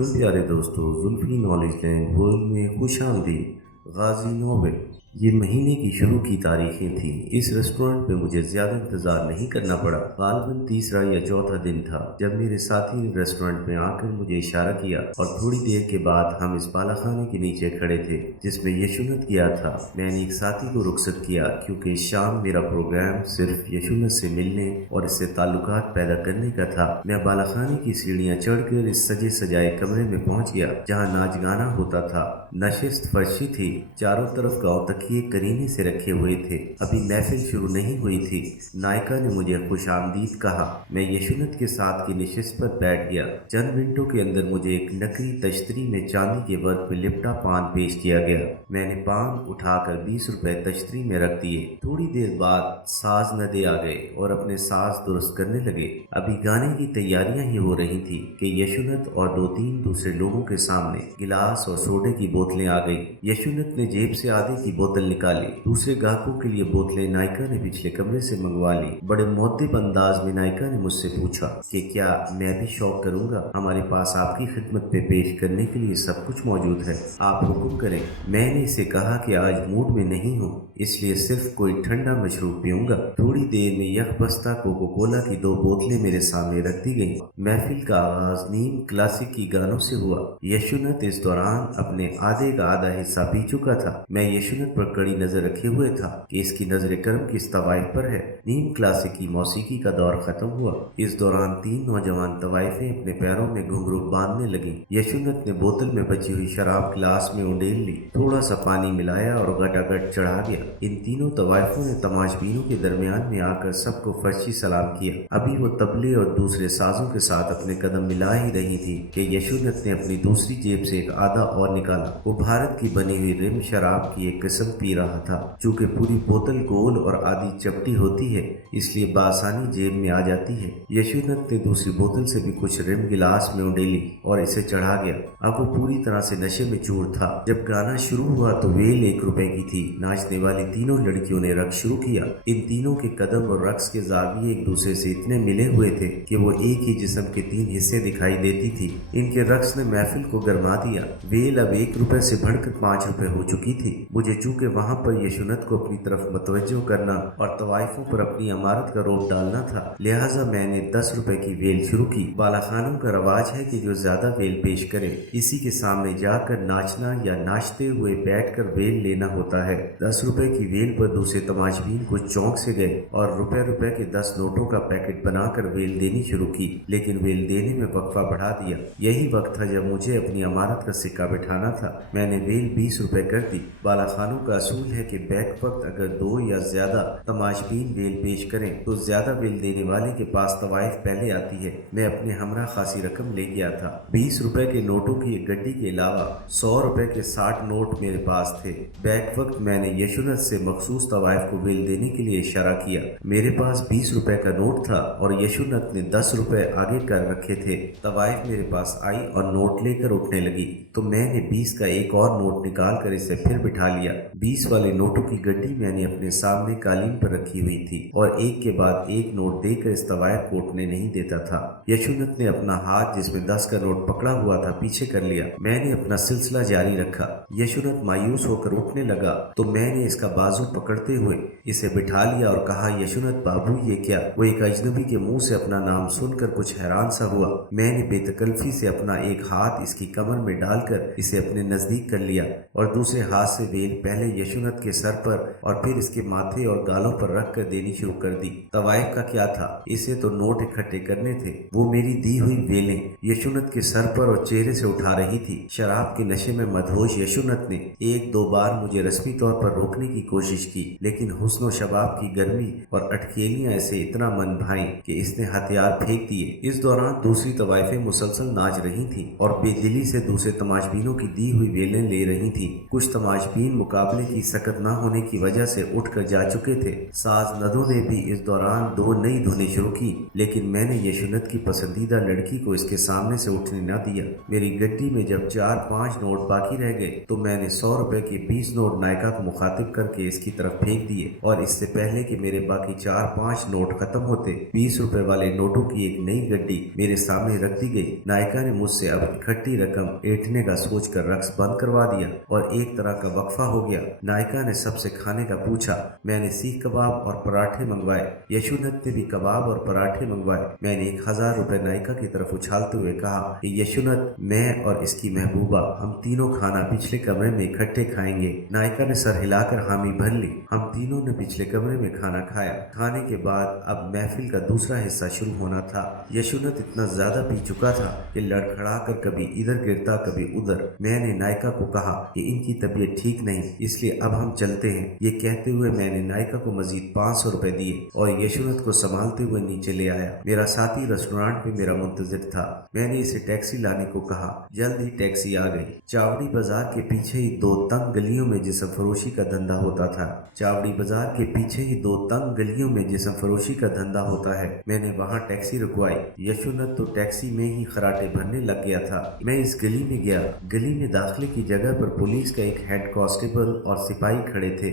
अलैकुम प्यारे दोस्तों, जुल्फी नॉलेज लैंड वर्ल्ड में खुश आमदीद। गाजी नोवेल। ये महीने की शुरू की तारीखें थीं। इस रेस्टोरेंट में मुझे ज़्यादा इंतज़ार नहीं करना पड़ा। गालबन तीसरा या चौथा दिन था जब मेरे साथी ने रेस्टोरेंट में आकर मुझे इशारा किया और थोड़ी देर के बाद हम इस बालाखाने के नीचे खड़े थे जिसमें यशुनत गया था। मैंने एक साथी को रुखसत किया क्योंकि इस शाम मेरा प्रोग्राम सिर्फ यशुनत से मिलने और इससे ताल्लुकात पैदा करने का था। मैं बालाखाने की सीढ़ियाँ चढ़कर इस सजे सजाए कमरे में पहुंच गया जहाँ नाच गाना होता था। नशिस्त फर्शी थी, चारों तरफ गाँव तकिए करीने से रखे हुए थे। अभी महफिल शुरू नहीं हुई थी। नायिका ने मुझे खुश आमदीद कहा। मैं यशुनत के साथ की नशिस्त पर बैठ गया। चंद मिनटों के अंदर मुझे एक नकली तश्तरी में चांदी के वर्क में लिपटा पान पेश किया गया। मैंने पान उठाकर 20 रुपए तश्तरी में रख दिए। थोड़ी देर बाद साज नदे आ गए और अपने साज दुरुस्त करने लगे। अभी गाने की तैयारियां ही हो रही थी कि यशुनत और दो तीन दूसरे लोगों के सामने गिलास और सोडे की बोतलें आ गई। यशुनत ने जेब से आधे की बोतल निकाली। दूसरे ग्राहकों के लिए बोतलें नायिका ने पिछले कमरे से मंगवा ली। बड़े मुअद्दिब अंदाज में नायिका ने मुझसे पूछा कि क्या मैं भी शौक करूंगा। हमारे पास आपकी खिदमत पे पेश करने के लिए सब कुछ मौजूद है, आप हुक्म करें। मैंने इसे कहा कि आज मूड में नहीं हूँ, इसलिए सिर्फ कोई ठंडा मशरूब पीऊंगा। थोड़ी देर में यकबस्ता कोको कोला की 2 बोतलें मेरे सामने रख दी गईं। महफिल का आगाज नीम क्लासिकी गानों से हुआ। यशुनत इस दौरान अपने आधे का आधा हिस्सा पी चुका था। मैं यशुनत पर कड़ी नजर रखे हुए था कि इसकी नजर करम किस तवाइफ पर है। नीम क्लासिकी मौसीकी का दौर खत्म हुआ। इस दौरान 3 नौजवान तवाइफें अपने पैरों में घुंघरू बांधने लगी। यशुनत ने बोतल में बची हुई शराब गिलास में उंडेल ली, थोड़ा सा पानी मिलाया और गटागट चढ़ा गया। इन तीनों तवाइफों ने तमाशबीनों के दरमियान में आकर सबको फर्शी सलाम किया। अभी वो तबले और दूसरे साजों के साथ अपने कदम मिला ही रही थी कि यशुनत ने अपनी दूसरी जेब से एक आधा और निकाला। वो भारत की बनी हुई रिम शराब की एक किस्म पी रहा था। चूंकि पूरी बोतल गोल और आधी चपटी होती है, इसलिए बासानी जेब में आ जाती है। यशुनत ने दूसरी बोतल से भी कुछ रिम गिलास में उंडेली और इसे चढ़ा गया। अब वो पूरी तरह से नशे में चूर था। जब गाना शुरू हुआ तो वेल 1 रुपए की थी। नाचने वाली तीनों लड़कियों ने रक्स शुरू किया। इन तीनों के कदम और रक्स के जाविये एक दूसरे से इतने मिले हुए थे कि वो एक ही जिस्म के 3 हिस्से दिखाई देती थी। इनके रक्स ने महफिल को गरमा दिया। वेल अब 1 रुपए से बढ़कर 5 रुपए हो चुकी थी। मुझे चूंकि वहां पर यशुनत को अपनी तरफ मतवज्जो करना और तवाइफों पर अपनी अमारत का रोब डालना था, लिहाजा मैंने 10 रुपए की वेल शुरू की। बालाखानों का रवाज है कि जो ज्यादा वेल पेश करे इसी के सामने जाकर नाचना या नाचते हुए बैठकर वेल लेना होता है। 10 रुपए की वेल पर दूसरे तमाशबीन कुछ चौंक से गए और रुपए के 10 नोटों का पैकेट बनाकर वेल देनी शुरू की, लेकिन वेल देने में वक्फा बढ़ा दिया। यही वक्त था जब मुझे अपनी अमारत का सिक्का बिठाना था। मैंने वेल 20 रुपए कर दी। बालाखानों का असूल है कि बैक वक्त अगर 2 या ज्यादा तमाशबीन वेल पेश करें तो ज्यादा वेल देने वाले के पास तवाइफ पहले आती है। मैं अपने हमरा खासी रकम ले गया था। 20 रुपए के नोटों की एक गड्डी के अलावा 100 रुपए के 60 नोट मेरे पास थे। बैक वक्त मैंने यशुनत से मखसूस तवाइफ को वेल देने के लिए इशारा किया। मेरे पास 20 रुपए का नोट था और यशुनत ने 10 रुपए आगे कर रखे थे। तवाइफ मेरे पास आई और नोट लेकर उठने लगी तो मैंने 20 का एक और नोट निकाल कर इसे फिर बिठा लिया। 20 वाले नोटों की गड्डी मैंने अपने सामने कालीन पर रखी हुई थी और एक के बाद एक नोट देकर इस तवाइफ को उठने नहीं देता था। यशुनत ने अपना हाथ जिसमें 10 का नोट पकड़ा हुआ था पीछे कर लिया। मैंने अपना सिलसिला जारी रखा। यशुनत मायूस होकर उठने लगा तो मैंने इसका बाजू पकड़ते हुए इसे बिठा लिया और कहा, यशुनत बाबू ये क्या? वो एक अजनबी के मुंह से अपना नाम सुनकर कुछ हैरान सा हुआ। मैंने बेतकल्फी से अपना एक हाथ इसकी कमर में डालकर इसे अपने नजदीक कर लिया और दूसरे हाथ से वेल पहले यशुनत के सर पर और फिर इसके माथे और गालों पर रख कर देनी शुरू कर दी। तवाइफ का क्या था, इसे तो नोट इकट्ठे करने थे। वो मेरी दी हुई वेलें यशुनत के सर पर और चेहरे से उठा रही थी। शराब के नशे में मदहोश यशुनत ने 1-2 बार मुझे रस्मी तौर पर रोकने की कोशिश की, लेकिन हुस्न शबाब की गर्मी और अटखेलियां ऐसे इतना मन भाई कि इसने हथियार फेंक दिए। इस दौरान दूसरी तवाइफें मुसलसल नाच रही थी और बेदिली से दूसरे तमाशबीनों की दी हुई वेलें ले रही थी। कुछ तमाशबीन मुकाबले मुकाबले की सकत न होने की वजह से उठकर जा चुके थे। साज नदों ने भी इस दौरान 2 नई धुनें शुरू की, लेकिन मैंने यशुनत की पसंदीदा लड़की को इसके सामने से उठने न दिया। मेरी गड्डी में जब 4-5 नोट बाकी रह गए तो मैंने 100 रुपए के 20 नोट नायका को मुखातिब करके इसकी तरफ फेंक दिए, और इससे पहले कि मेरे बाकी 4-5 नोट खत्म होते 20 रुपए वाले नोटों की एक नई गड्डी मेरे सामने रख दी गई। नायका ने मुझसे अब इकट्ठी रकम ऐंठने का सोचकर रक्स बंद करवा दिया और एक तरह का वक्फा हो गया। नायका ने सबसे खाने का पूछा। मैंने सीख कबाब और पराठे मंगवाए। यशुनत ने भी कबाब और पराठे मंगवाए। मैंने 1000 रुपए नायका की तरफ उछालते हुए कहा कि यशुनत, मैं और इसकी महबूबा हम तीनों खाना पिछले कमरे में इकट्ठे खाएंगे। नायका ने सर हिलाकर हामी भर ली। हम तीनों ने पिछले कमरे में खाना खाया। खाने के बाद अब महफिल का दूसरा हिस्सा शुरू होना था। यशुनत इतना ज्यादा पी चुका था कि लड़खड़ा कर कभी इधर गिरता कभी उधर। मैंने नायका को कहा कि इनकी तबीयत ठीक नहीं, इसलिए अब हम चलते हैं। ये कहते हुए मैंने नायका को मजीद 500 रुपए दिए और यशुनत को संभालते हुए नीचे ले आया। मेरा साथी रेस्टोरेंट पे मेरा मुंतजिर था। मैंने इसे टैक्सी लाने को कहा। जल्द ही टैक्सी आ गई। चावड़ी बाजार के पीछे ही 2 तंग गलियों में जिस्म फरोशी का धंधा होता था। चावड़ी बाजार के पीछे ही 2 तंग गलियों में जिस्म फरोशी का धंधा होता है। मैंने वहाँ टैक्सी रुकवाई। यशुनत तो टैक्सी में ही खराटे भरने लग गया था। मैं इस गली में गया। गली में दाखिले की जगह पर पुलिस का एक हेड कांस्टेबल और सिपाही खड़े थे।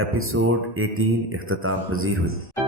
एपिसोड 18 इख्तिताम पजीर हुई।